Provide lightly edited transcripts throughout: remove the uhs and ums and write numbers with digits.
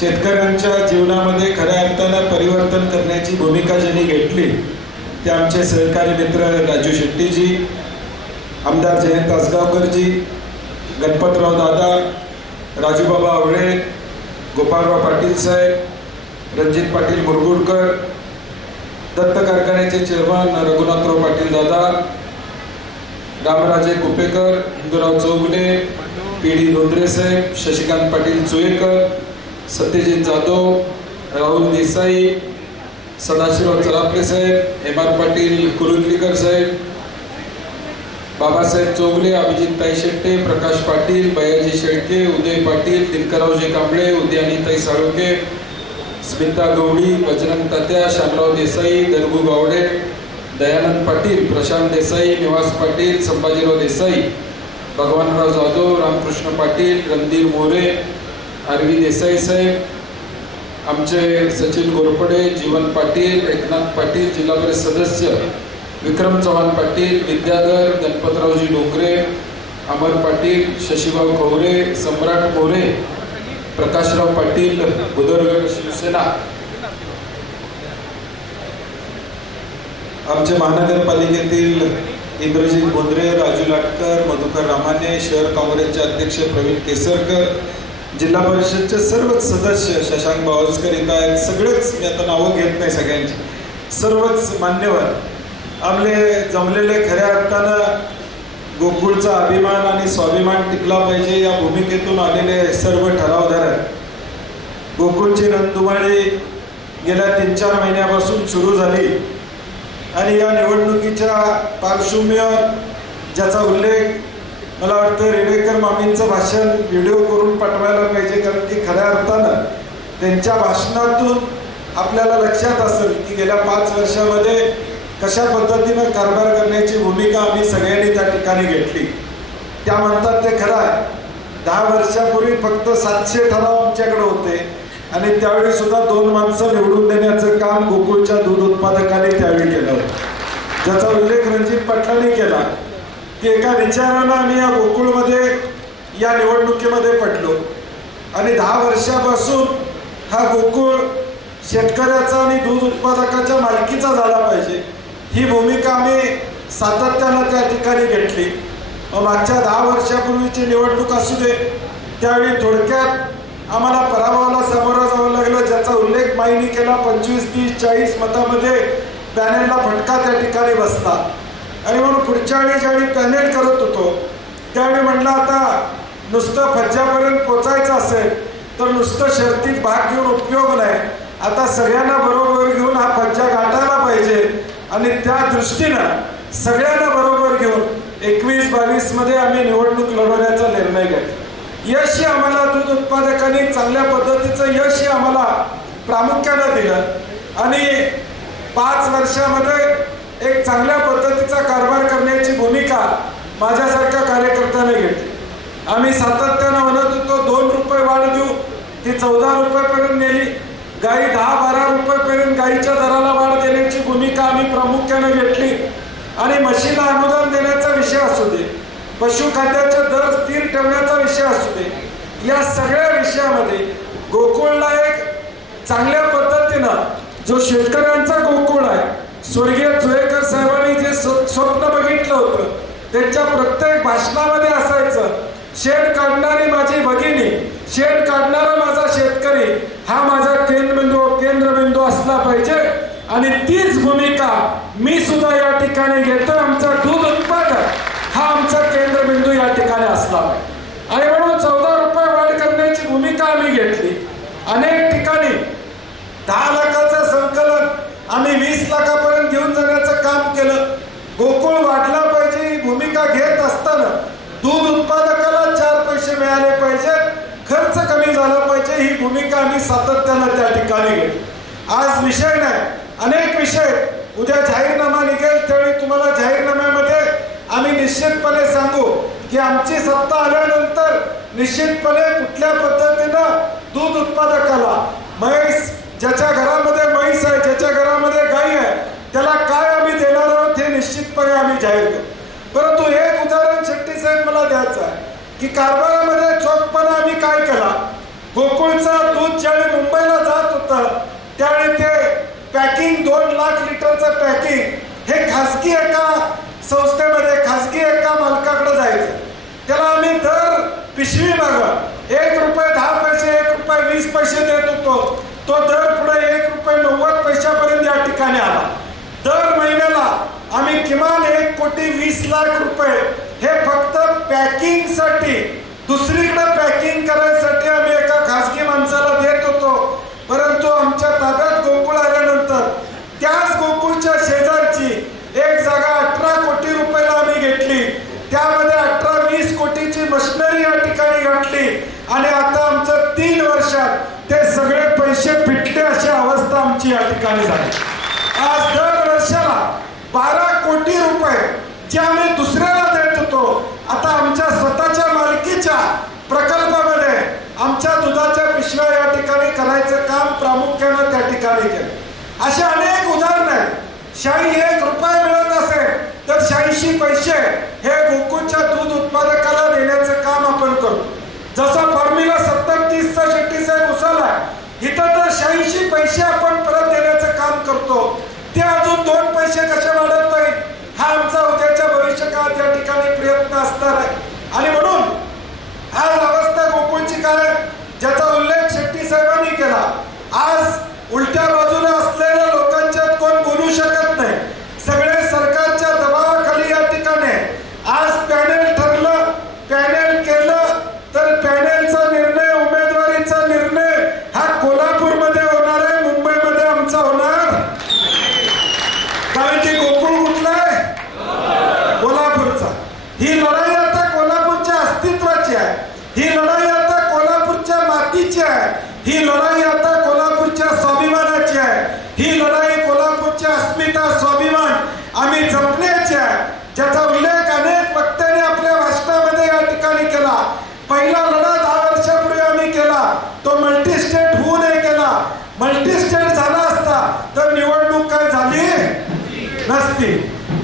शेतकऱ्यांच्या जीवनामध्ये खऱ्या अर्थानं परिवर्तन करण्याची भूमिका ज्यांनी घेतली ते आमचे सहकारी मित्र राजू शेट्टीजी, आमदार जयंत आसगावकरजी, गणपतराव दादा, राजूबाबा आवळे, गोपाळराव पाटील साहेब, रणजित पाटील मुरगुडकर, दत्त कारखान्याचे चेअरमन रघुनाथराव पाटील दादा, रामराजे कुपेकर, हिंदूराव चौगुले, पी डी धोंद्रे साहेब, शशिकांत पाटील चुयेकर, सत्यजित जाधव, राहुल देसाई, सदाशिवराव चरापले साहेब, एम आर पाटील कुरुंदलीकर साहेब, बाबासाहेब चौगुले, अभिजित ताई शेट्टे, प्रकाश पाटील, बयाजी शेळके, उदय पाटील, दिनकररावजी कांबळे, उदयानीताई साळुंके, स्मिता गवळी, बजरंग तात्या, श्यामराव देसाई, दरगू गावडे, दयानंद पाटील, प्रशांत देसाई, निवास पाटील, संभाजीराव देसाई, भगवानराव जाधव, रामकृष्ण पाटील, रणधीर मोरे, आरवी देसाई साहेब, आमचे सचिन गोरपडे, जीवन पाटील, एकनाथ पाटील, जिल्हा परिषद सदस्य विक्रम चव्हाण पाटील, विद्याधर, गणपतरावजी डोंगरे, अमर पाटील, शशिभाऊ खवरे, सम्राट मोरे, प्रकाशराव पाटील, बुदरगड शिवसेना, आमचे महानगरपालिकेतील इंद्रजित बोंद्रे, राजू लाटकर, मधुकर रामाने, शहर काँग्रेसचे अध्यक्ष प्रवीण केसरकर, जिल्हा परिषदचे सर्वच सदस्य शशांक बावस्कर इथं आहेत, सगळेच मी आता नावं घेत नाही सगळ्यांची, सर्वच मान्यवर आपले जमलेले खऱ्या अर्थानं गोकुळचा अभिमान आणि स्वाभिमान टिकला पाहिजे या भूमिकेतून आलेले सर्व ठरावधारक. गोकुळची रणधुमाळी गेल्या 3-4 महिन्यापासून सुरू झाली आणि या निवडणुकीच्या पार्श्वभूमीवर ज्याचा उल्लेख मला वाटतं रेडेकर मामींचं भाषण व्हिडिओ करून पाठवायला पाहिजे, कारण की खऱ्या अर्थानं त्यांच्या भाषणातून आपल्याला लक्षात असेल की गेल्या 5 वर्षामध्ये कशा पद्धतीनं कारभार करण्याची भूमिका आम्ही सगळ्यांनी त्या ठिकाणी घेतली. त्या म्हणतात ते खरं आहे. 10 वर्षापूर्वी फक्त 700 ठराव आमच्याकडे होते आणि त्यावेळी सुद्धा 2 माणसं निवडून देण्याचं काम गोकुळच्या दूध उत्पादकांनी त्यावेळी केलं होतं, ज्याचा उल्लेख रणजित पाटलांनी केला की एका विचारानं आम्ही या गोकुळमध्ये या निवडणुकीमध्ये पडलो आणि 10 वर्षापासून हा गोकुळ शेतकऱ्याचा आणि दूध उत्पादकाच्या मालकीचा झाला पाहिजे ही भूमिका आम्ही सातत्यानं त्या ठिकाणी घेतली. मागच्या 10 वर्षापूर्वीची निवडणूक असू दे त्यावेळी थोडक्यात आम्हाला पराभवाला सामोरं जावं लागलं, ज्याचा उल्लेख माईनी केला. 25, 30, 40 मतामध्ये पॅनेलला फटका त्या ठिकाणी बसला आणि म्हणून पुढच्या वेळी ज्यावेळी पॅनेल करत होतो त्यावेळी म्हटलं आता नुसतं फज्जापर्यंत पोचायचं असेल तर नुसतं शर्तीत भाग घेऊन उपयोग नाही, आता सगळ्यांना बरोबर घेऊन हा फज्जा गाठायला पाहिजे आणि त्या दृष्टीनं सगळ्यांना बरोबर घेऊन 21-22 मध्ये आम्ही निवडणूक लढवण्याचा निर्णय घेतला. यश आम्हाला दूध उत्पादकांनी चांगल्या पद्धतीचं यश आम्हाला प्रामुख्यानं दिलं आणि 5 वर्षामध्ये एक चांगल्या पद्धतीचा कारभार करण्याची भूमिका माझ्यासारख्या कार्यकर्त्याने घेतली. आम्ही सातत्यानं म्हणत होतो 2 रुपये वाढ देऊ, ती 14 रुपयेपर्यंत नेली. गाई 10-12 रुपयेपर्यंत गाईच्या दराला वाढ देण्याची भूमिका आम्ही प्रामुख्याने घेतली आणि म्हशीला अनुदान देण्याचा विषय असू दे, पशुखाद्याचे दर स्थिर ठेवण्याचा विषय असू दे, या सगळ्या विषयामध्ये गोकुळला एक चांगल्या पद्धतीनं जो शेतकऱ्यांचा गोकुळ आहे, स्वर्गीय चुयेकर साहेबांनी जे स्वप्न बघितलं होतं त्यांच्या प्रत्येक भाषणामध्ये असायचं, शेण काढणारी माझी भगिनी, शेण काढणारा माझा शेतकरी हा माझा केंद्रबिंदू असला पाहिजे आणि तीच भूमिका मी सुद्धा या ठिकाणी घेतो. आमचा दूध उत्पादक हा आमचा केंद्रबिंदू या ठिकाणी असला पाहिजे आणि म्हणून 14 रुपये वाढ करण्याची भूमिका आम्ही घेतली. अनेक ठिकाणी 10 लाखाचं संकलन आम्ही 20 लाखापर्यंत घेऊन जाण्याचं काम केलं. गोकुळ वाढला पाहिजे ही भूमिका घेत असताना दूध उत्पादकाला 4 पैसे मिळाले पाहिजे, खर्च कमी झाला पाहिजे ही भूमिका आम्ही सातत्यानं त्या ठिकाणी घेतली. आज विषय नाही, अनेक विषय. उद्या जाहीरनामा निघेल त्यावेळी तुम्हाला जाहीरनाम्यामध्ये आम्ही निश्चितपणे सांगू की आमची सत्ता आल्यानंतर निश्चितपणे कुठल्या पद्धतीनं दूध उत्पादकाला म्हैस, ज्याच्या घरामध्ये म्हैस आहे, ज्याच्या घरामध्ये गाई आहे, त्याला काय आम्ही देणार आहोत हे निश्चितपणे आम्ही जाहीर करू. परंतु एक उदाहरण शेट्टी साहेब मला द्यायचं आहे की कारभारामध्ये चोखपणा आम्ही काय केला. गोकुळचा दूध ज्यावेळी मुंबईला जात होतं त्यावेळी ते पॅकिंग 2 लाख लिटरचं पॅकिंग हे खासगी एका संस्थेमध्ये खासगी एका मालकाकडे जायचं. त्याला आम्ही दर पिशवी मागं 1 रुपये 10 पैसे 1 रुपये 20 पैसे देत होतो. तो दर पुढे 1 रुपये 90 पैशापर्यंत या ठिकाणी आला. दर महिन्याला आम्ही किमान 1,20,00,000 रुपये हे फक्त पॅकिंगसाठी दुसरीकडे पॅकिंग करायसाठी आम्ही एका खासगी माणसाला देत होतो. परंतु आमच्या ताब्यात गोकुळ आल्यानंतर त्याच गोकुळच्या शेजारची एक जागा 18 कोटी रुपयाला आम्ही घेतली. त्यामध्ये 18-20 कोटीची मशिनरी या ठिकाणी घातली आणि आता आमचं 3 वर्षात ते सगळे पैसे फिटले अशी अवस्था आमची या ठिकाणी झाली. आज दर वर्षाला 12 कोटी रुपये जे आम्ही दुसऱ्याला देत होतो आता आमच्या स्वतःच्या मालकीच्या प्रकल्पामध्ये आमच्या दुधाच्या पिशव्या या ठिकाणी करायचं काम प्रामुख्यानं त्या ठिकाणी केलं. असे अनेक उदाहरण आहेत. 1 रुपया मिळत असेल तर 86 पैसे हे गोकुळच्या दूध उत्पादकाला देण्याचं काम आपण करतो. जसं फॉर्म्युला 70-30चा शेट्टी साहेब उचलला इथं तर 86 पैसे आपण परत देण्याचं काम करतो. ते अजून 2 पैसे कसे वाढत नाही हा आमचा उद्याच्या भविष्यकाळात या ठिकाणी प्रयत्न असणार आहे. आणि म्हणून आज अवस्था गोकुळची काय ज्याचा उल्लेख शेट्टी साहेबांनी केला. आज उलट्या बाजूला असलेल्या लोकांच्यात कोण बोलू शकत नाही. सगळे सरकारच्या दबावाखाली या ठिकाणी आज पॅनेल ठरलं पॅनेल केलं तर पॅनेलचा निर्णय उमेदवारीचा निर्णय हा कोल्हापूरमध्ये होणार आहे मुंबईमध्ये आमचा होणार कारण की गोकुळ कुठला आहे कोल्हापूरचा. ही लढाई आता कोल्हापूरच्या अस्तित्वाची आहे. ही लढाई आता कोल्हापूरच्या मातीची आहे. ही लढाई आता कोल्हापूरच्या स्वाभिमानाची आहे. ही लढाई कोल्हापूरच्या अस्मिता स्वाभिमान आम्ही जपण्याची आहे. ज्याचा उल्लेख अनेक वक्त्यांनी आपल्या भाषणामध्ये या ठिकाणी केला. पहिला लढा 10 वर्षापूर्वी आम्ही केला तो मल्टी स्टेट होऊ नये केला. मल्टी स्टेट झाला असता तर निवडणूक काय झाली नसती.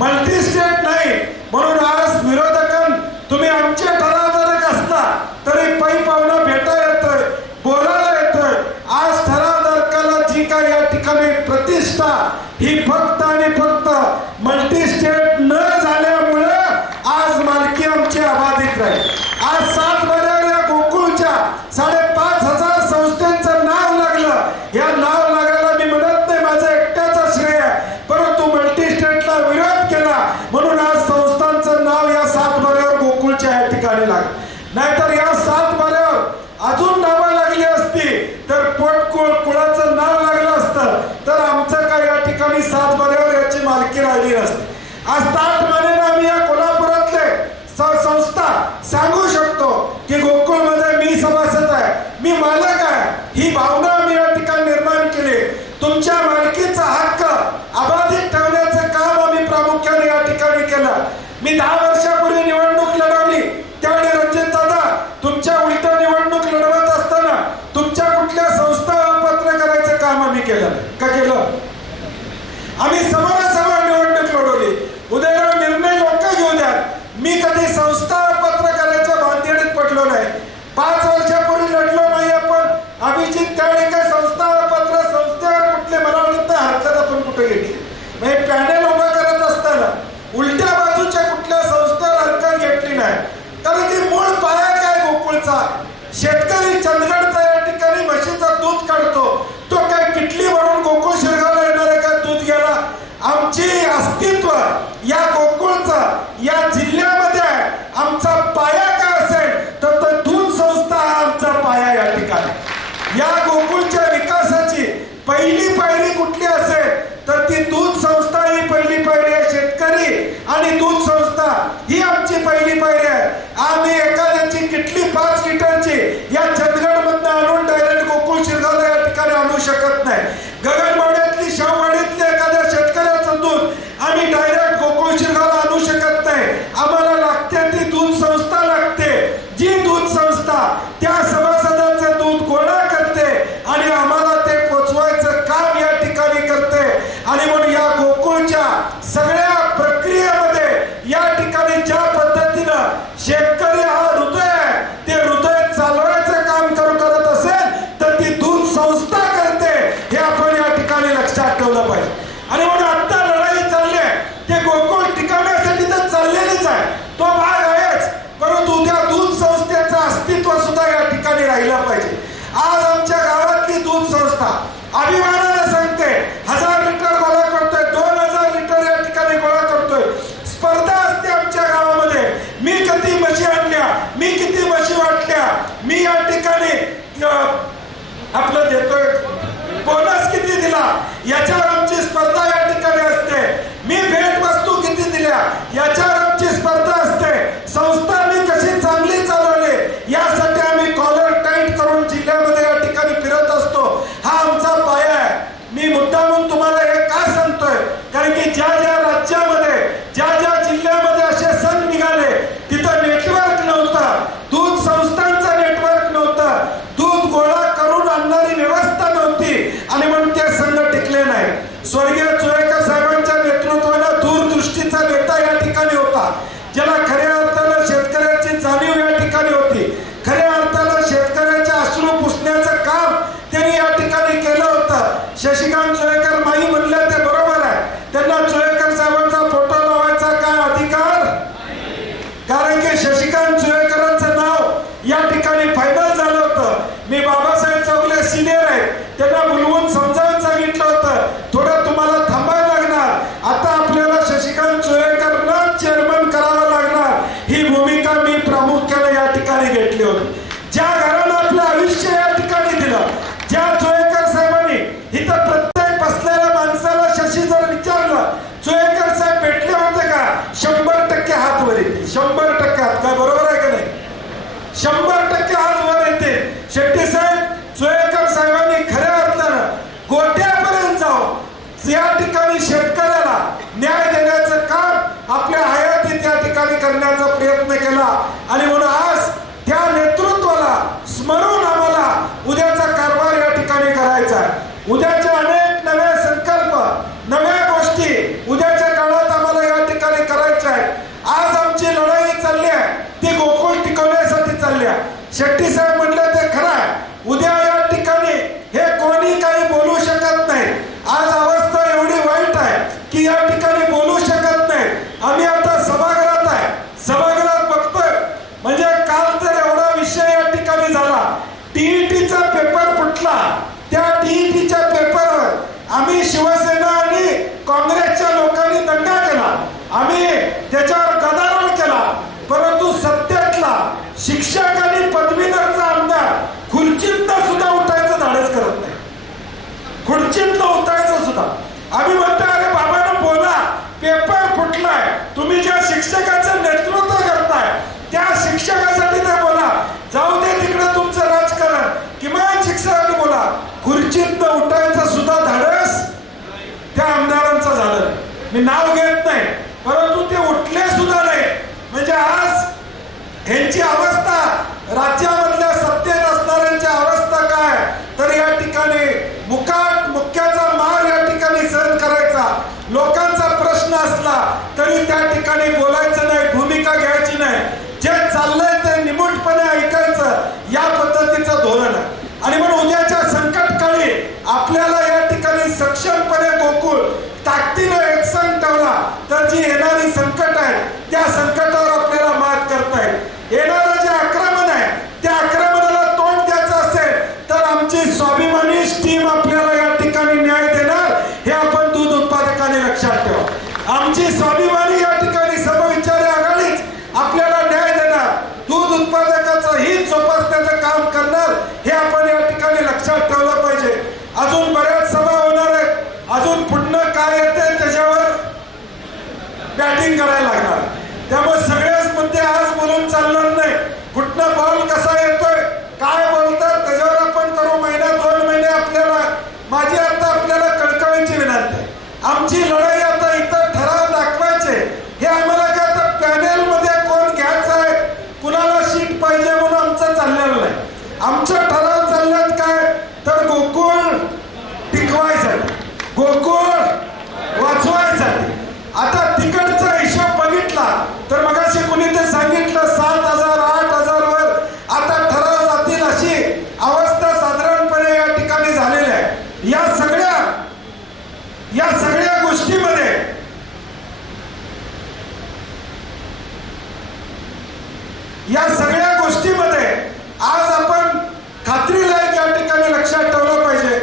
मल्टी स्टेट नाही म्हणून आज विरोधकांना तुम्ही आमचे ठरावधारक असता तरी पै पाहुणं भेटा येतोय बोलायला येतोय. आज ठरावधारकाला जी काय या ठिकाणी प्रतिष्ठा ही फक्त आणि फक्त मल्टी स्टेट न झाल्यामुळे आज मालकी आमची अबाधित राहील. आज 7 बऱ्या गोकुळच्या 5,500 संस्थांचं नाव लागलं. या नाव लागायला मी म्हणत नाही माझं एकट्याचा श्रेय आहे परंतु मल्टी स्टेटला विरोध केला म्हणून आज संस्थांचं नाव या 7 बऱ्यावर गोकुळच्या या ठिकाणी लागलं. नाहीतर या 7 बऱ्यावर अजून नावं लागली असती तर पोटकुळ कुळाचं नाव लागलं असतं तर आमचं काय या ठिकाणी 7 बऱ्यावर याची मालकी राहिली नसते. आज ताटमानेनं आम्ही या कोल्हापुरातले संस्था सांगू शकतो की गोकुळमध्ये मी सभासद आहे मी मालक आहे. ही भावना आम्ही या ठिकाणी निर्माण केली. तुमच्या मालकीचा हक्क अबाधित ठेवण्याचं काम आम्ही प्रामुख्याने या ठिकाणी केलं. मी 10 वर्षापूर्वी निवडणूक लढवली त्यावेळी रणजित दादा तुमच्या उलट निवडणूक लढवत असताना तुमच्या कुठल्या संस्था पत्र करायचं काम आम्ही केलं का केलं. आम्ही समोरासमोर निवडणूक लढवली. उद्या निर्णय लोक घेऊ द्या. मी कधी संस्था पत्र करायच्या भानगडीत पडलो नाही. 5 वर्षापूर्वी लढलो नाही आपण. अभिजित त्यावेळी काय संस्था पत्र संस्थेवर कुठले मला वाटत नाही हरकत आपण कुठे घेतली. म्हणजे पॅनेल उभा करत असताना उलट्या बाजूच्या कुठल्या संस्थेवर हरकत घेतली नाही. कारण की मूळ पाया काय गोकुळचा शेतकरी चंदगडचा या ठिकाणी म्हशीचं दूध काढतो. तो काय किटली म्हणून गोकुळ शिरगावला येणार आहे का दूध घ्यायला. आमची अस्तित्व या गोकुळचं या जिल्ह्यामध्ये आहे. आमचा पाया काय असेल तर तो दूध संस्था हा आमचा पाया या ठिकाणी. या गोकुळच्या विकासाची पहिली पायरी कुठली असेल तर ती दूध संस्था ही पहिली पायरी आहे. शेतकरी आणि दूध संस्था ही आमची पहिली पायरी आहे. आम्ही एखाद्याची किटली 5 लिटरची या चंदगडमधनं आणून डायरेक्ट गोकुळ शिरगावला या ठिकाणी आणू शकत नाही. गगनबावड्यातली शाहूवाडीतल्या एखाद्या शेतकऱ्याचं दूध आम्ही डायरेक्ट गोकुळ शिरगावला आणू शकत नाही. आम्हाला लागते ती दूध संस्था लागते. जी दूध संस्था त्या सभासदांचं दूध गोळा करते आणि आम्हाला ते पोचवायचं काम या ठिकाणी करते. आणि म्हणून या गोकुळच्या सगळ्या प्रक्रियेमध्ये या ठिकाणी ज्या पद्धतीनं शेतकरी हा हृदय आहे ते हृदय चालवायचं काम करून व्यवस्था अभिमानाने सांगते 1000 लिटर गोळा करतोय, 2000 लिटर या ठिकाणी गोळा करतोय. स्पर्धा असते आमच्या गावामध्ये. मी किती म्हशी आणल्या, मी किती म्हशी वाटल्या, मी या ठिकाणी आपलं देतोय, बोनस किती दिला, याच्यावर आमची स्पर्धा या ठिकाणी असते. मी भेट वस्तू किती दिल्या, याच्यावर आमची स्पर्धा असते. संस्था मी कशी चांगली चालवली, यासाठी आम्ही कॉलर टाईट करून जिल्ह्यामध्ये या ठिकाणी फिरत असतो. हा आमचा पाया आहे. मी मुद्दामून तुम्हाला हे का सांगतोय, कारण की ज्या ज्या राज्यामध्ये, ज्या ज्या जिल्ह्यामध्ये असे सण निघाले, तिथं नेटवर्क नव्हतं, दूध संस्थांचं नेटवर्क नव्हतं, दूध गोळा करून आणणारी व्यवस्था नव्हती, आणि म्हणून ते संघ टिकले नाही. स्वर्गीय चोळेकर साहेबांच्या नेतृत्वानं दूरदृष्टीचा नेता या ठिकाणी होता, ज्याला खऱ्या अर्थानं शेतकऱ्याची जाणीव या ठिकाणी होती. खऱ्या अर्थानं शेतकऱ्याचे अश्रू पुसण्याचं काम त्यांनी या ठिकाणी केलं होतं. शशिकांत चोळेकर माई म्हणलं ते बरोबर आहे, त्यांना चोळेकर साहेबांचा फोटो लावायचा काय अधिकार, कारण की शशिकांत चोळेकरांचं नाव या ठिकाणी फायनल झालं होतं. मी बाबासाहेब चौगले सिनियर आहेत, त्यांना बोलवून समजावून सांगितलं होतं, थोडं तुम्हाला थांबायला लागणार, आता आपल्याला शशिकांत चोळेकरला चेअरमन करावं लागणार. ही भूमिका मी प्रामुख्याने या ठिकाणी घेतली होती. ज्या घरानं आपलं आयुष्य या ठिकाणी दिलं, ज्या चोळेकर साहेबांनी इथं प्रत्येक बसलेल्या माणसाला शशी जर विचारलं चोळेकर साहेब भेटले होते का, 100% हात वर येतील. 100% हात, काय बरोबर आहे का नाही? 100% हात वर येते. शेट्टी साहेब, चोळेकर साहेबांनी खऱ्या अर्थानं गोट्यापर्यंत जाऊन या ठिकाणी शेतकऱ्याला न्याय देण्याचं काम आपल्या हयातीत या ठिकाणी करण्याचा प्रयत्न केला, आणि म्हणून आज त्या नेतृत्वाला स्मरून आम्हाला उद्याचा कारभार या ठिकाणी करायचा आहे. उद्याचे अनेक नवे संकल्प, नव्या गोष्टी उद्याच्या काळात आम्हाला या ठिकाणी करायच्या आहेत. आज आमची लढाई चालली आहे, ती गोकुळ टिकवण्यासाठी चालली आहे. शेट्टी साहेब म्हणले ते खरं आहे, उद्या या ठिकाणी हे कोणी काही बोलू शकत नाही. आज अवस्था एवढी वाईट आहे की या ठिकाणी बोलू शकत नाही. आम्ही आता सभागृहात आहे, सभागृहात बघतोय, म्हणजे काल तर एवढा विषय या ठिकाणी झाला, टीईटीचा पेपर फुटला. त्या टीईटीच्या पेपरवर आम्ही शिवसेना आणि काँग्रेसच्या लोकांनी दंगा केला, आम्ही त्याच्यावर गदारोळ केला, परंतु सत्यातला शिक्षक आणि पदवीधरचा आमदार खुर्चीतनं सुद्धा उठायचं धाडस करत नाही. खुर्चीतनं उठायचं सुद्धा. आम्ही म्हणतो अरे बाबांनो बोला, पेपर फुटलाय, तुम्ही ज्या शिक्षकाचं नेतृत्व करताय त्या शिक्षकासाठी ते बोला. जाऊ दे तिकडे तुमचं राजकारण, किमान शिक्षकांनी बोला. खुर्चीतनं उठायचं सुद्धा धाडस त्या आमदारांचं झालं. मी नाव घेत नाही, परंतु ते उठले सुद्धा नाही. म्हणजे आज ह्यांची अवस्था, राज्यामधल्या सत्तेत असणाऱ्यांची अवस्था काय, तर या ठिकाणी मुक्याचा मार या ठिकाणी सहन करायचा. लोकांचा प्रश्न असला तरी त्या ठिकाणी बोलायचं नाही, भूमिका घ्यायची नाही. जे चाललंय ते निमूटपणे ऐकायचं, या पद्धतीचं धोरण आहे. आणि म्हणून उद्याच्या संकट काळी आपल्याला या ठिकाणी सक्षमपणे गोकुळ ताकदीनं एकसंघ ठेवला तर जी येणारी संकट आहे त्या संकटावर आपल्याला मात करता येईल. येणारं जे आक्रमण आहे त्या आक्रमणाला तोंड द्यायचं असेल तर आमची स्वाभिमानी टीम आपल्याला या ठिकाणी न्याय देणार, हे आपण दूध उत्पादकांनी लक्षात ठेवा. आमची स्वाभिमानी या ठिकाणी समविचारी आघाडीच आपल्याला न्याय देणार, दूध उत्पादकाचं हित जोपासण्याचं काम करणार, हे आपण या ठिकाणी लक्षात ठेवलं पाहिजे. अजून बऱ्याच सभा होणार आहेत, अजून पुढनं काय येते त्याच्यावर बॅटिंग करायला लागणार. त्यामुळे सगळेच मुद्दे आज बोलून चालणार नाही. कुठनं बॉल कसा येतोय, काय बोलतात त्याच्यावर आपण करू. महिना 2 महिने आपल्याला, माझी आता आपल्याला कळकळीची विनंती आहे. आमची लढाई आता इथं ठराव दाखवायचे, हे आम्हाला काय आता पॅनेल मध्ये कोण घ्यायचं आहे, कुणाला सीट पाहिजे म्हणून आमचं चाललेलं नाही. आमचं ठराव चालल्यात काय, तर गोकुळ टिकवायसाठी, गोकुळ वाचवायसाठी. आता तिकडचा हिशोब बघितला तर मगाशी कुणी ते सांगितलं 7,000 8,000 वर आता ठराव जातील अशी अवस्था साधारणपणे या ठिकाणी झालेली आहे. या सगळ्या गोष्टीमध्ये आज आपण खात्रीलायक या ठिकाणी लक्षात ठेवलं पाहिजे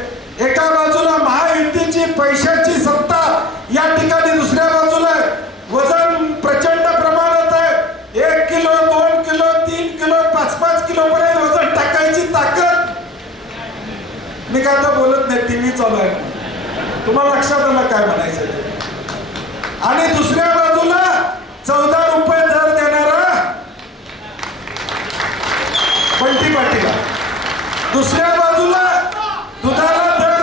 मी काय आता बोलत नाही, टीव्ही चालू आहे. तुम्हाला लक्षात आलं काय म्हणायचं ते. आणि दुसऱ्या बाजूला 14 रुपये दर देणारा बंटी पाटील, दुसऱ्या बाजूला दुधाला दर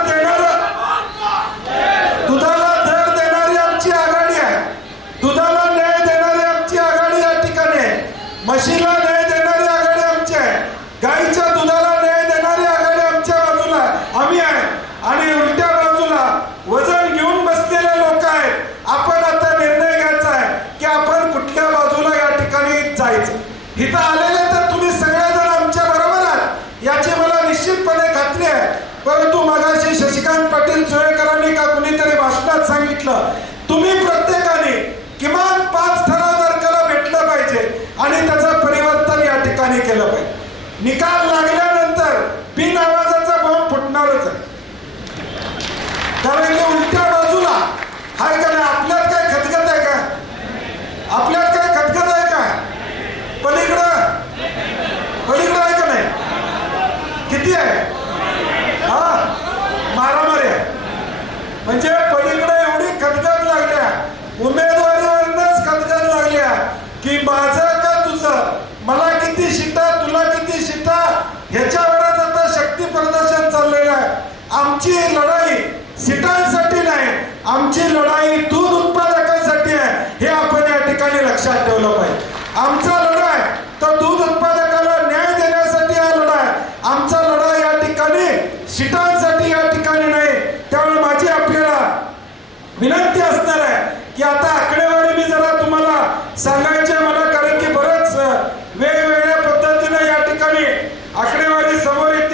देणारी आमची आघाडी आहे. दुधाला न्याय देणारी आमची आघाडी या ठिकाणी आहे. म्हशीला न्याय देणारी आघाडी आमची आहे. गाईच्या दुधाला न्याय देणारी आघाडी आमच्या बाजूला आम्ही आहे. आणि उलट्या बाजूला वजन घेऊन बसलेले लोक आहेत. आपण आता निर्णय घ्यायचा आहे की आपण कुठल्या बाजूला या ठिकाणी जायचं. इथं आलेले तर तुम्ही सगळेजण आमच्या बरोबर आहात याची मला निश्चितपणे खात्री आहे. परंतु मगाशी शशिकांत पाटील सुळेकरांनी का कुणीतरी भाषणात सांगितलं, तुम्ही प्रत्येकाने किमान 5 ठराव तारखेला भेटलं पाहिजे आणि त्याचं परिवर्तन या ठिकाणी केलं पाहिजे. निकाल लागल्यानंतर बिन आवाजाचा बॉम्ब फुटणारच आहे. कारण की उलट्या बाजूला हाय का नाही, आपल्यात काय खतखत आहे का? आपल्यात काय खतखत आहे का? पलीकडं आहे का नाही? किती आहे? हा, मारामारी आहे. म्हणजे पलीकडे एवढी खतखत लागल्या, उमेदवारीवरच खतखत लागल्या की माझं का तुझं, मला किती शिटा तुला किती शिटा, ह्याच्यावरच आता शक्ती प्रदर्शन चाललेलं आहे. आमची लढाई सीटांसाठी नाही, आमची लढाई दूध उत्पादकांसाठी आहे. हे आपण या ठिकाणी लक्षात ठेवलं पाहिजे. आमचा लढा आहे तर दूध उत्पादकाला न्याय देण्यासाठी हा लढा आहे. आमचा लढा या ठिकाणी सीटांसाठी या ठिकाणी नाही. त्यामुळे माझी आपल्याला विनंती असणार आहे की आता आकडेवारी मी जरा तुम्हाला सांगायची आहे मला, कारण की बरंच वेगवेगळ्या पद्धतीने या ठिकाणी आकडेवारी समोर येते.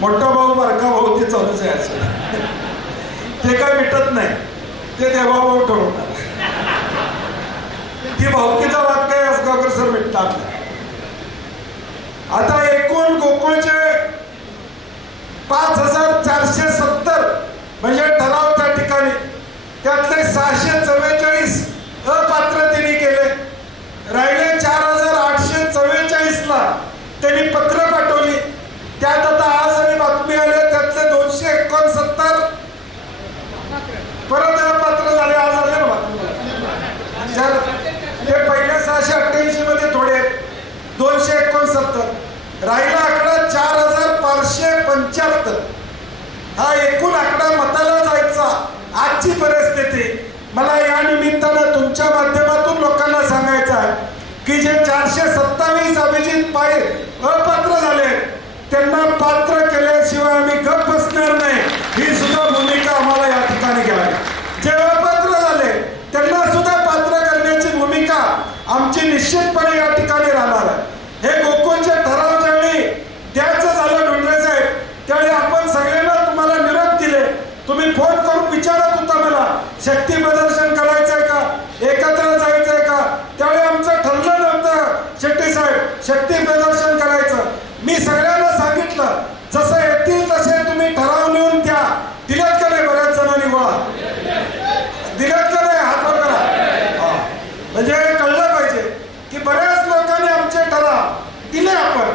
मोठा भाऊ बारका भाऊ ते चालूच आहे असं, ते काय मिटत नाही, ते देवाभाऊ ठरवणार. ती भाऊकीचा वाद काय असगावकर सर मिटणार नाही. आता एकूण गोकुळचे 5470 म्हणजे ठराव त्या ठिकाणी, त्यातले 644 अपात्रतेने केले. राहिले 4844 ला त्यांनी पत्र पाठवली. त्यात आता आज आणि बातमी आली त्यातले 269 परत अपात्र झाले. आज आले ना बातमी, ते पहिल्या 688 मध्ये थोडे 269, राहिला आकडा 4575. हा एकूण आकडा मताला जायचा. आजची परिस्थिती मला या निमित्तानं तुमच्या माध्यमातून लोकांना सांगायचं आहे की जे 427 अभिजित पाय अपात्र झाले त्यांना पात्र केल्याशिवाय आम्ही गप्प बसणार नाही, ही सुद्धा भूमिका आम्हाला या ठिकाणी घ्यावी. जे अपात्र झाले त्यांना सुद्धा पात्र करण्याची भूमिका आमची निश्चितपणे या ठिकाणी राहणार आहे. हे गोकुळचे ठराव ज्यावेळी द्यायचं झालं डोंगरे साहेब, त्यावेळी आपण सगळ्यांना तुम्हाला निरोप दिले. तुम्ही फोन करून विचारत होता मला शक्ती प्रदर्शन करायचंय का, एकत्र जायचंय का. त्यावेळी आमचं ठरलं नव्हतं शेट्टी साहेब शक्ती प्रदर्शन करायचं. मी सगळ्यांना सांगितलं जसं येतील तसे तुम्ही ठराव नेऊन द्या. दिलेत का नाही? बऱ्याच जणांनी गोळा दिलेत का नाही? हात वर करा. म्हणजे कळलं पाहिजे की बऱ्याच लोकांनी आमचे ठराव दिले. आपण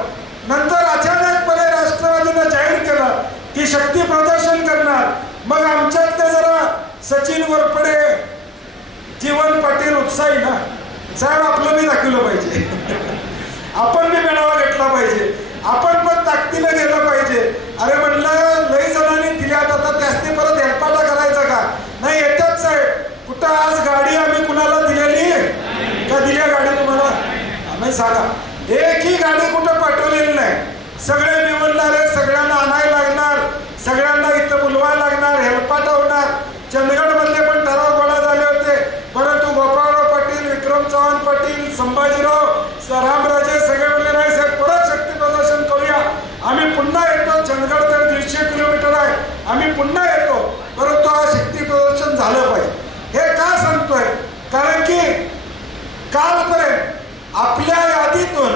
नंतर अचानकपणे राष्ट्रवादीनं जाहीर केलं की शक्ती प्रदर्शन करणार. मग आमच्यातले जरा सचिन वरपडे, जीवन पाटील उत्साही ना साहेब, आपलं मी दाखवलं पाहिजे. आपण बी मेळावा घेतला पाहिजे, आपण पण ताकदीने गेलं पाहिजे. अरे म्हणलं लई जणांनी दिल्यात, आता त्यासनी परत हेलपाटा करायचा का? नाही, येतात साहेब. कुठं आज गाडी आम्ही कुणाला दिलेली का? दिल्या गाडी तुम्हाला? नाही सांगा, एकही गाडी कुठं पाठवलेली नाही. सगळे निवडणार आहेत, सगळ्यांना आणायला लागणार, सगळ्यांना इथं बोलवायला लागणार, हेलपाटा होणार. चंदगड मधले पण ठराव गोळा झाले होते, परंतु गोपाळराव पाटील, विक्रम चव्हाण पाटील, संभाजीराव, रामराजे सगळे म्हणले नाही साहेब परत शक्ती प्रदर्शन करूया, आम्ही पुन्हा येतो. चंदगड तर 150 किलोमीटर आहे, आम्ही पुन्हा येतो. परंतु हा शक्ती प्रदर्शन झालं पाहिजे. हे का सांगतोय? कारण की कालपर्यंत आपल्या यादीतून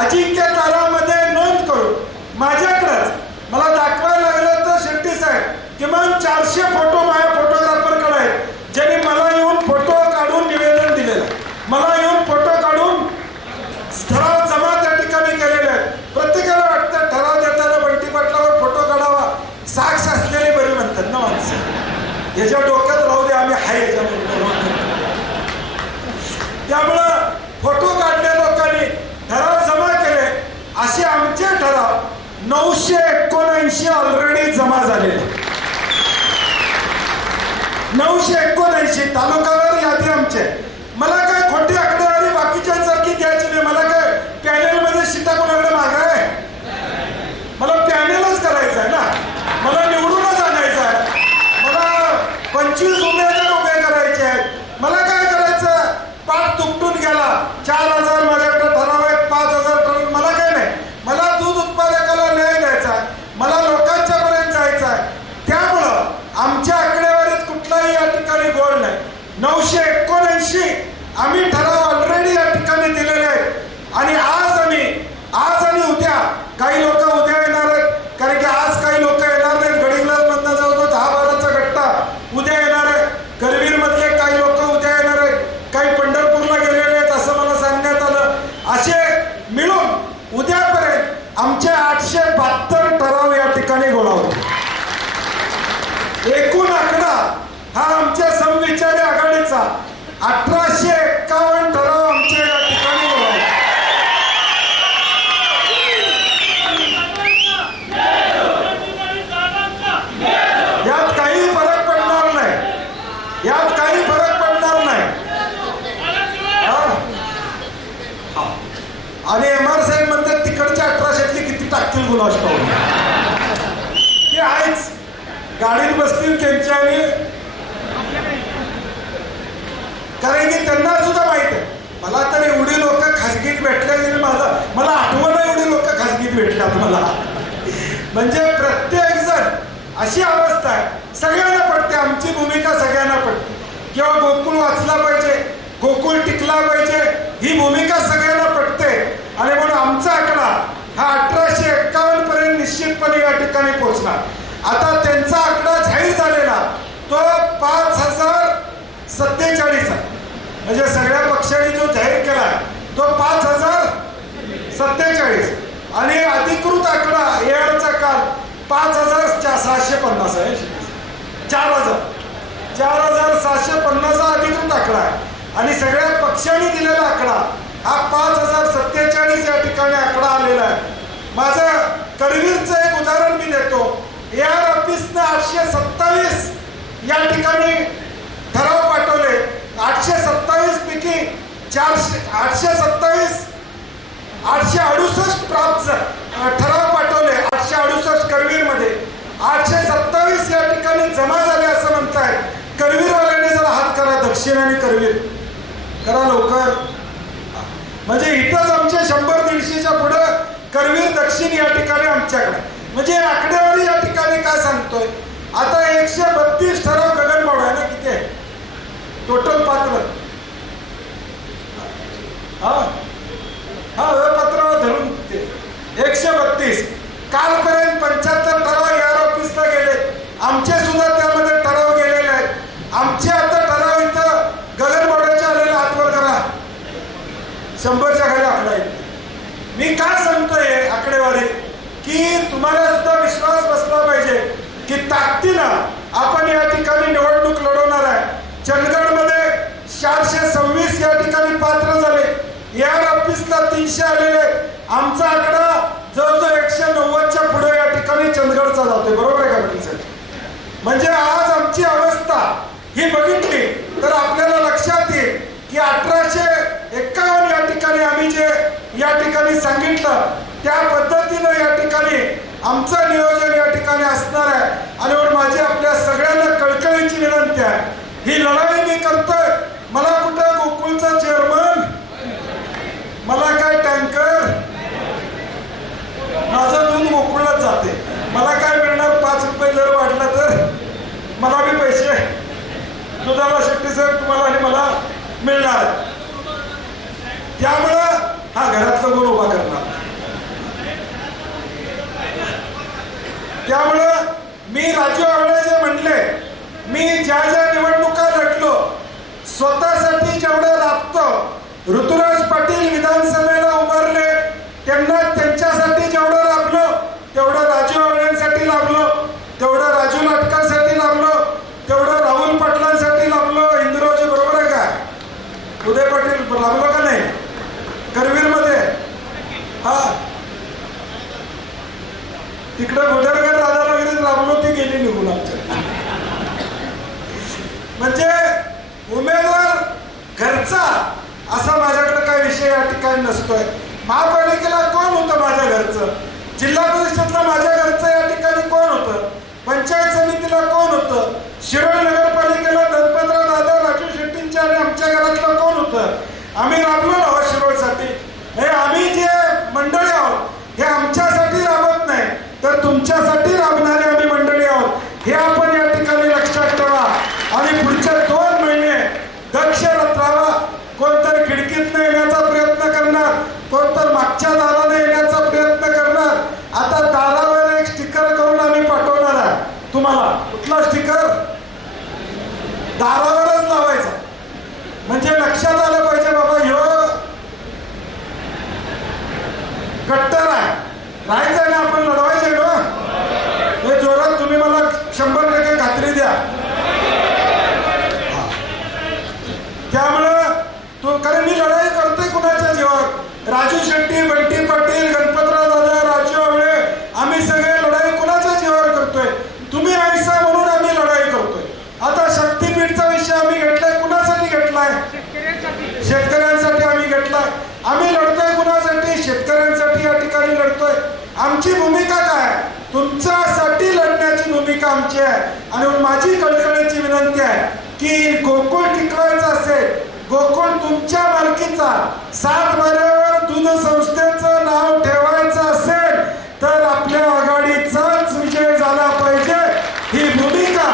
अजिंक्य तारामध्ये नोंद करून माझ्याकडेच मला दाखवायला लागलं तर शेट्टी साहेब किमान 400 फोटो माझ्या फोटोग्राफरकडे आहेत, ज्यांनी मला येऊन फोटो काढून निवेदन दिलेलं, मला येऊन फोटो काढून त्यामुळं फोटो काढले लोकांनी, ठराव जमा केले. असे आमचे ठराव 979 ऑलरेडी जमा झालेले. 979 तालुक्यावर यादी आमचे. मला काय खोटी आकडेवारी बाकीच्यांसारखी द्यायची नाही. मला काय पॅनेलमध्ये सीटा कोणाकडे मागाय? मला पॅनेलच करायचं आहे ना. मला निवडूनच आणायचं आहे. मला 25 उमेदवार उभे करायचे आहेत. मला काय करायचं? पाठ तुपटून गेला. 4000 माझ्याकडे ठराव आहेत, 5000 ठराव. मला काय नाही. मला दूध उत्पादकाला न्याय द्यायचा आहे. मला लोकांच्या पर्यंत जायचं आहे. त्यामुळं आमच्या आकडेवारीत कुठलाही या ठिकाणी गोळ नाही. 979 आम्ही ठराव ऑलरेडी या ठिकाणी दिलेले आहेत. आणि आज आणि उद्या काही लोक उद्या येणार आहेत, कारण की आज काही लोक येणार नाहीत. गडिंग्लज मधनं जवळ 10-12चा गट्टा उद्या येणार आहे. करवीर मधले काही लोक उद्या येणार आहेत, काही पंढरपूरला गेलेले आहेत असं मला सांगण्यात आलं. असे मिळून उद्यापर्यंत आमचे 872 ठराव या ठिकाणी गोळा होते. एकूण आकडा हा आमच्या समविचारी आघाडीचा 1851 ठराव आमच्या या ठिकाणी गोळा होते. यात काही फरक पडणार नाही. यात काही फरक पडणार नाही. आणि MR साहेब म्हणतात तिकडच्या 1800तली किती टाकतील गुन्हा ते आहेच. गाडीत बसतील त्यांच्या, कारण की त्यांना सुद्धा माहित आहे. मला तर एवढी लोक खासगीत भेटल्या गेली, मला आठवण एवढी लोक खासगीत भेटल्यात मला. म्हणजे प्रत्येक जण अशी अवस्था आहे, सगळ्यांना पडते. आमची भूमिका सगळ्यांना पडते. किंवा गोकुळ वाचला पाहिजे, गोकुळ टिकला पाहिजे, ही भूमिका सगळ्यांना पडते. आणि म्हणून आमचा आकडा हा 1851 पर्यंत निश्चितपणे या ठिकाणी पोहोचणार. आता त्यांचा आकडा जाहीर झालेला तो 5047 आहे. म्हणजे सगळ्या पक्षांनी जो जाहीर केला तो 5047 आणि अधिकृत आकडा एआरचा काल 5650 आहे. 4750 हा अधिकृत आकडा आहे. आणि सगळ्या पक्षांनी दिलेला आकडा हा 5047 या ठिकाणी आकडा आलेला आहे. माझं करवीरचं एक उदाहरण मी देतो. एआर ऑफिसनं 827 या ठिकाणी ठराव पाठवले. 827 पैकी 868 प्राप्त ठराव पाठवले. 868 करवीरमध्ये 827 या ठिकाणी जमा झाले असं म्हणताय. करवीरवाल्यांनी जरा हात करा, दक्षिण आणि करवीर करा लवकर. म्हणजे इथंच आमच्या 100-150च्या पुढं करवीर दक्षिण या ठिकाणी आमच्याकडे. म्हणजे आकडेवारी या ठिकाणी काय सांगतोय. आता 132 ठराव गगनबावडा आहे ना. किती आहे टोटल पात्र? पत्र धरून 132. कालपर्यंत 75 ठराव एआर ऑफिसला गेले. आमचे सुद्धा त्यामध्ये ठराव गेलेले आहेत. आमचे आता ठराव इथं गगनबावड्याच्या आलेला हातवर करा. 100च्या खाली आकडा आहे. मी काय सांगतोय आकडेवारी की तुम्हाला सुद्धा विश्वास बसला पाहिजे की ताकदीनं आपण या ठिकाणी निवडणूक लढवणार आहे. चंदगडमध्ये 426 या ठिकाणी पात्र झाले. एआर ऑफिसला 300 आलेले. आमचा आकडा जवळजवळ 190च्या पुढे या ठिकाणी चंदगडचा जातोय. बरोबर आहे का तुमचं? म्हणजे आज आमची अवस्था ही बघितली तर आपल्याला लक्षात येईल की 1851 या ठिकाणी आम्ही जे या ठिकाणी सांगितलं त्या पद्धतीनं या ठिकाणी आमचं नियोजन या ठिकाणी असणार आहे. आणि म्हणून माझी आपल्या सगळ्यांना कळकळीची विनंती आहे. ही लढाई मी करतोय. मला कुठं गोकुळचा चेअरमन, मला काय टँकर, माझं दूध गोकुळलाच जाते. मला काय मिळणार? 5 रुपये जर वाढला तर मला बी पैसे दुधाला शेट्टी सर तुम्हाला आणि मला मिळणार. त्यामुळं हा घरातलं गुण उभा करणार. त्यामुळं मी राजू आवळे जे म्हणले, मी ज्या निवडणुका लढलो स्वतःसाठी जेवढं राबतो, ऋतुराज पाटील विधानसभेला उभारले त्यांना त्यांच्यासाठी जेवढं राबलो तेवढं राजू आवळेंसाठी लाभलो, तेवढं राजू नाटकांसाठी लाभलो, तेवढं राहुल पाटलांसाठी लाभलो. इंदिराजी बरोबर आहे का? उदय पाटील राबलो का नाही? करवीर मध्ये हा तिकडे बुधरगड राधानगरीत राबलो, ती गेली निघून आमच्या. म्हणजे उमेदवार घरचा असा माझ्याकडे काही विषय या ठिकाणी नसतोय. महापालिकेला कोण होतं माझ्या घरचं, जिल्हा परिषदला माझ्या घरचं या ठिकाणी कोण होतं, पंचायत समितीला कोण होतं, शिरोळ नगरपालिकेला गणपतराव दादा राजू शेट्टींच्या आणि आमच्या घरातलं कोण होतं. आम्ही राबलो ना शिरोळसाठी. हे आम्ही जे मंडळी आहोत हे आमच्यासाठी राबत नाही, तर तुमच्यासाठी राबणारे आम्ही मंडळी आहोत, हे आपण या ठिकाणी लक्षात ठेवा. आणि पुढचे 2 महिने दक्ष राहावा. कोणतर खिडकीतनं येण्याचा प्रयत्न करणार, कोणतर मागच्या दाराने येण्याचा प्रयत्न करणार. आता दारावर एक स्टिकर करून आम्ही पाठवणार आहे तुम्हाला. कुठला स्टिकर? दारावरच लावायचा, म्हणजे लक्षात आलं पाहिजे बाबा ह्यो कट्टर आहे. राहायचंय ना, आपण लढवायचंय ना. हे जोरात तुम्ही मला 100% खात्री द्या. त्यामुळं कारण मी लढाई करतोय कुणाच्या जीवावर. राजू शेट्टी, बंटी पाटील, गणपतराव दादा, राजू आवळे, आम्ही सगळे लढाई कुणाच्या जीवावर करतोय? तुम्ही ऐसा म्हणून आम्ही लढाई करतोय. आता शक्तीपीठचा विषय आम्ही घेतलाय, कुणासाठी घेतलाय? शेतकऱ्यांसाठी आम्ही घेतलाय. आम्ही लढतोय कुणासाठी? शेतकऱ्यांसाठी या ठिकाणी लढतोय. आमची भूमिका काय? तुमच्यासाठी लढण्याची भूमिका आमची आहे. आणि माझी कळकळीची विनंती आहे की गोकुळ टिकवायचं असेल, गोकुळ तुमच्या मालकीचा, 7 बाऱ्यावर दूध संस्थेचं नाव ठेवायचं असेल तर आपल्या आघाडीचाच विजय झाला पाहिजे. ही भूमिका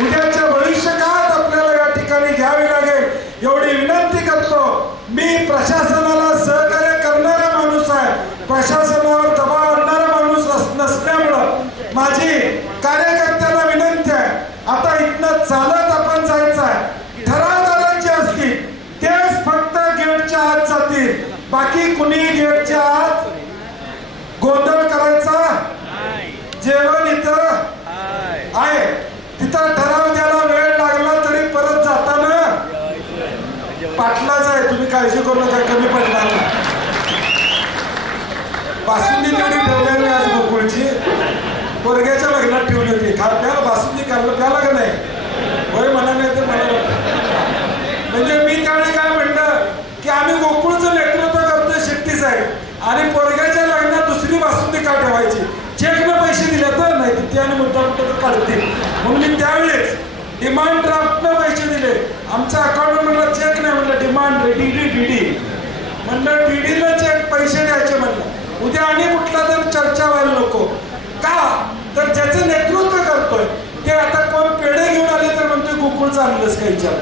उद्याच्या भविष्यकाळात आपल्याला या ठिकाणी घ्यावी लागेल, एवढी विनंती करतो. मी प्रशासनाला सहकार्य करणारा माणूस आहे, प्रशासनावर दबाव आणणारा माणूस नसल्यामुळं माझी कार्यकर्त्यांना विनंती आहे, आता इथनं चालत आपण जायचं आहे. ठरावदारांचे असतील तेच फक्त गेटच्या आत जातील, बाकी कुणी गेटच्या आत गोंधळ करायचा. जेवण इथं आहे, तिथं ठराव द्यायला वेळ लागला तरी परत जाताना पाटलाच आहे. तुम्ही काळजी करू नका, कमी पडणार नाही. बासुंदी तेवढी ठेवलेली आज गोकुळची, पोरग्याच्या लग्नात ठेवली होती. प्याला बासुंदी प्याला का नाही? होय म्हणा, नाही तर मला. म्हणजे मी त्यावेळी काय म्हणलं की आम्ही गोकुळचं नेतृत्व करतोय शेट्टी साहेब, आणि पोरग्याच्या लग्नात दुसरी बासुंदी का ठेवायची? चेकनं पैसे दिले तर नाही तिथे आणि मुद्दा कुठं तर काढतील म्हणून मी त्यावेळेस डिमांड ड्राफ्टनं पैसे दिले. आमच्या अकाउंट म्हणलं चेक नाही, म्हणलं डिमांड डीडी म्हणलं, डीडीला चेक पैसे द्यायचे म्हणलं. उद्या आणि कुठला तर चर्चा व्हायला नको का? तर ज्याचं नेतृत्व करतोय ते आता कोण पेढे घेऊन आले तर म्हणतोय गोकुळचं आणलंच काही विचार.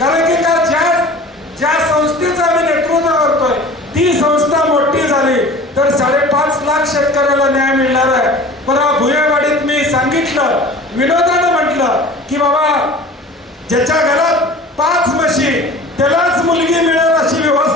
कारण की का ज्या संस्थेचं आम्ही नेतृत्व करतोय ती संस्था मोठी झाली तर 5.5 लाख शेतकऱ्याला न्याय मिळणार आहे. परवा भुयेवाडीत मी सांगितलं, विनोदानं म्हटलं की बाबा ज्याच्या घरात 5 म्हशी त्यालाच मुलगी मिळेल अशी व्यवस्था